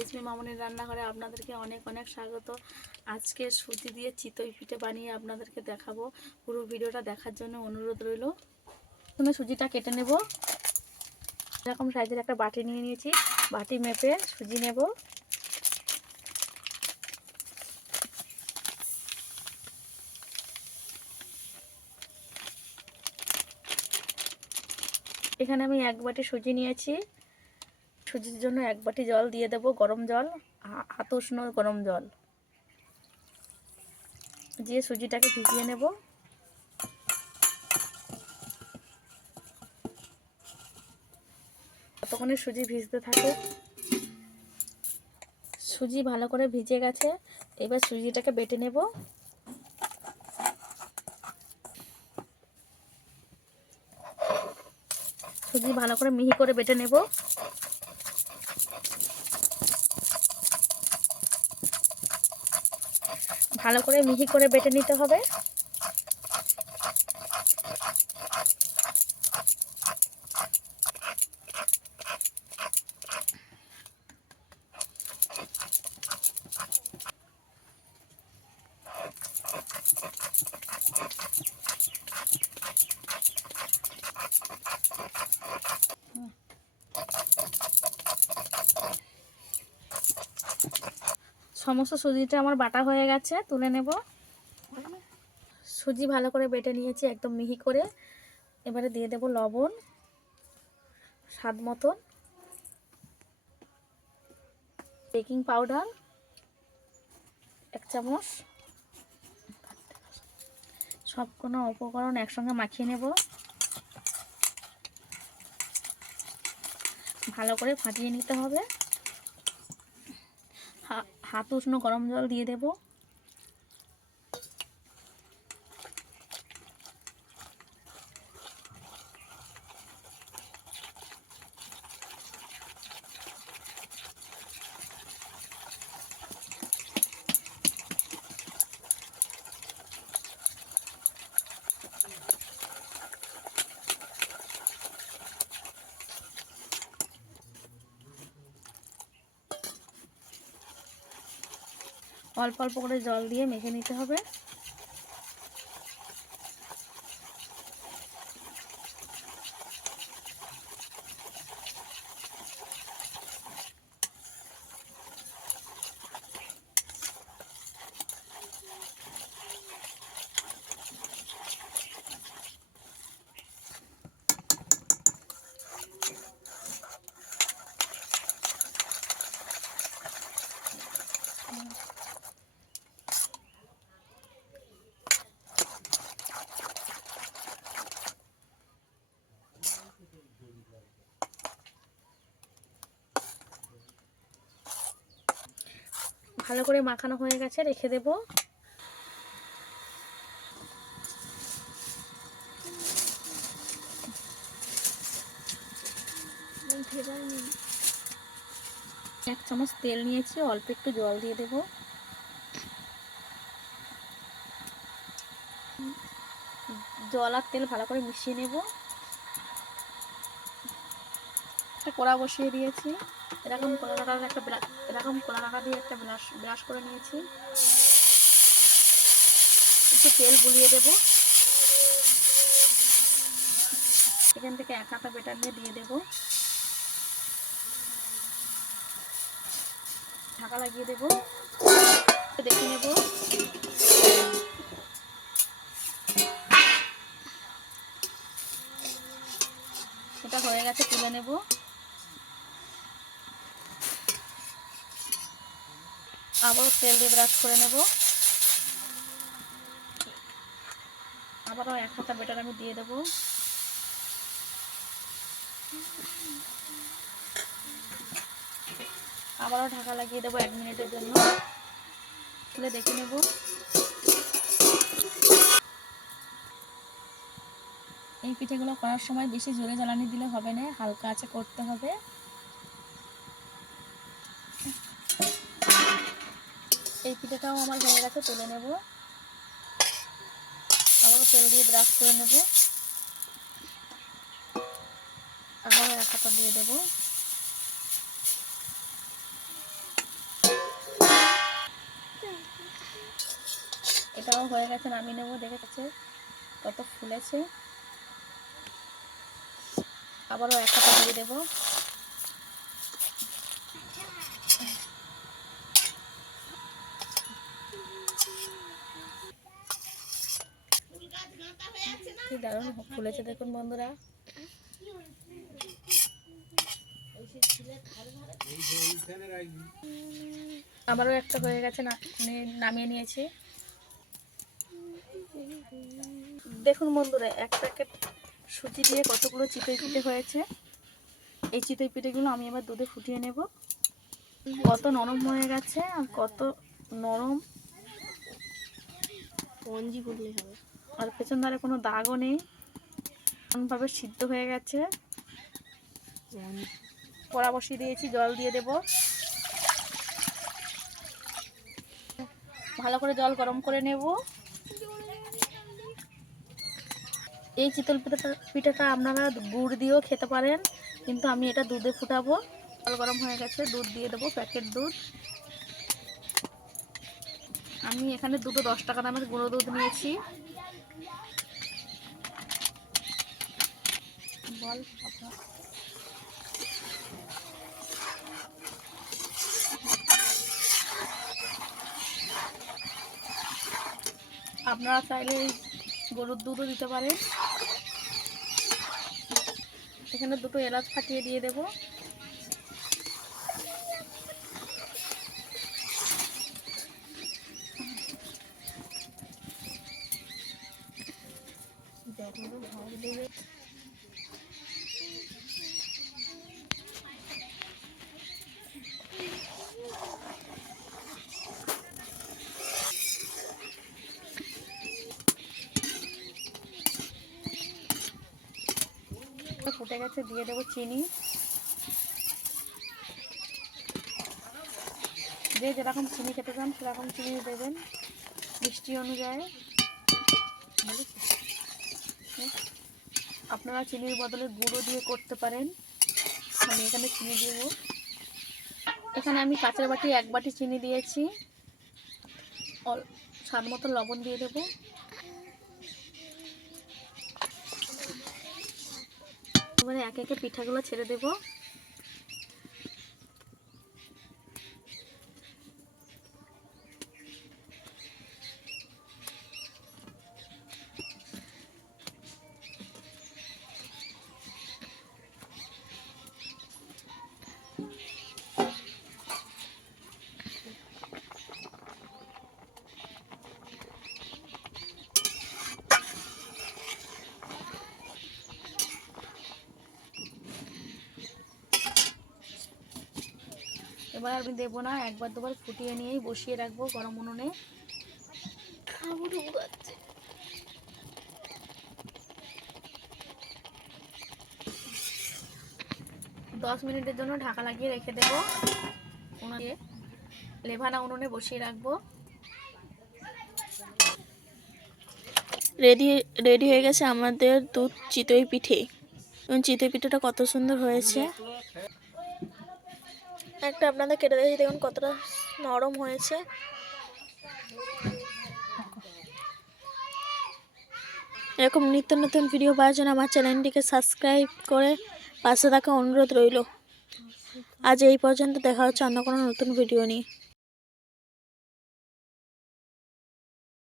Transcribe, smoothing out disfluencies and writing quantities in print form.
এসমি মামনির রান্নাঘরে আপনাদেরকে অনেক অনেক স্বাগত। আজকে সুজি দিয়ে চিতই পিঠে বানিয়ে আপনাদেরকে দেখাবো। পুরো ভিডিওটা দেখার জন্য অনুরোধ রইল। প্রথমে সুজিটা কেটে নেব। এরকম সাইজের একটা বাটি নিয়ে নিয়েছি, বাটি মেপে সুজি নেব। এখানে আমি এক বাটি সুজি নিয়েছি। সুজির জন্য এক বাটি জল দিয়ে দেব, গরম জল, হাত উষ্ণ গরম জল দিয়ে সুজিটাকে ভিজিয়ে নেব। ততক্ষণে সুজি ভিজতে থাকে। সুজি ভালো করে ভিজে গেছে, এবার সুজিটাকে বেটে নেব। সুজি ভালো করে মিহি করে বেটে নেব। ভালো করে মিহি করে বেটে নিতে হবে। সমস্ত সুজিটা আমার বাটা হয়ে গেছে, তুলে নেব। সুজি ভালো করে বেটে নিয়েছি একদম মিহি করে। এবারে দিয়ে দেব লবণ স্বাদ মতন, বেকিং পাউডার 1 চামচ। সবগুলো উপকরণ একসঙ্গে মাখিয়ে নেব। ভালো করে ফাটিয়ে নিতে হবে। হাত উষ্ণ গরম জল দিয়ে দেব। অল্প অল্প করে জল দিয়ে মেখে নিতে হবে। ভালো করে মাখানো হয়ে গেছে, রেখে দেব। এক চামচ তেল নিয়েছি, অল্প একটু জল দিয়ে দেব। জল আর তেল ভালো করে মিশিয়ে নেব। একটা কড়া বসিয়ে দিয়েছি। এরকম কড়া নাড়া দিয়ে একটা ব্রাশ করে নিয়েছি। একটু তেল বুলিয়ে দেব। এখান থেকে 1 হাতা বেটার নিয়ে দিয়ে দেব। ঢাকা লাগিয়ে দেব। দেখে নেব। এটা হয়ে গেছে, তুলে নেব। আবারও তেল দিয়ে ব্রাশ করে নেব। আবারও 1 হাতা বেটার আমি দিয়ে দেব। আবারও ঢাকা লাগিয়ে দেবো 1 মিনিটের জন্য। খুলে দেখে নেব। এই পিঠেগুলো করার সময় বেশি জোরে জ্বালানি দিলে হবে না, হালকা আঁচে করতে হবে। এই পিঠেটাও আমার হয়ে গেছে, তুলে নেব। আবারও তেল দিয়ে ব্রাশ করে নেব। আবারও 1 হাতা দিয়ে দেব। এটাও হয়ে গেছে, নামিয়ে নেবো। দেখেছে কত ফুলেছে। আবারও একটা দিয়ে দেবো। কি দারুণ ফুলেছে দেখুন বন্ধুরা। আবারও একটা হয়ে গেছে, নামিয়ে নিয়েছি। দেখুন বন্ধুরা, এক প্যাকেট সুজি দিয়ে কতগুলো চিতই পিঠে হয়েছে। এই চিতই পিঠেগুলো আমি এবার দুধে ফুটিয়ে নেব। কত নরম হয়ে গেছে, আর কত নরম, স্পঞ্জি করলে হবে। আর পেছন ধারে কোনো দাগও নেই, এমনভাবে সিদ্ধ হয়ে গেছে। কড়া বসিয়ে দিয়েছি, জল দিয়ে দেব। ভালো করে জল গরম করে নেব। এই চিতল পিঠাটা আপনারা গুড় দিয়েও খেতে পারেন, কিন্তু আমি এটা দুধে ফুটাবো। জল গরম হয়ে গেছে, দুধ দিয়ে দেবো, প্যাকেট দুধ। আমি এখানে দুটো 10 টাকা দামের গুঁড়ো দুধ নিয়েছি। বল আপনারা চাইলে গরুর দুধও দিতে পারেন। এখানে দুটো এলাচ ফাটিয়ে দিয়ে দেব। ফুটে গেছে, দিয়ে দেবো চিনি। যে যেরকম চিনি খেতে চান সেরকম চিনি দেবেন, মিষ্টি অনুযায়ী। আপনারা চিনির বদলে গুঁড়ো দিয়ে করতে পারেন। আমি এখানে চিনি দেব। এখানে আমি কাঁচের বাটি 1 বাটি চিনি দিয়েছি। স্বাদ মতো লবণ দিয়ে দেব। এবারে একে একে পিঠাগুলো ছেড়ে দেব। এবার আমি দেবো না, একবার দুবার ফুটিয়ে নিয়েই বসিয়ে রাখবো গরম উনুনে। খাবো ঢুকাচ্ছে। 10 মিনিটের জন্য ঢাকা লাগিয়ে রেখে দেবো। উনুনে লেভানা উনুনে বসিয়ে রাখবো। রেডি হয়ে গেছে আমাদের দুধ চিতই পিঠে। এবং চিতই পিঠেটা কত সুন্দর হয়েছে। একটা আপনাদের কেটে দেখি, দেখুন কতটা নরম হয়েছে। এরকম নিত্য নতুন ভিডিও পাওয়ার জন্য আমার চ্যানেলটিকে সাবস্ক্রাইব করে পাশে থাকা অনুরোধ রইল। আজ এই পর্যন্ত, দেখা হচ্ছে অন্য কোনো নতুন ভিডিও নিয়ে।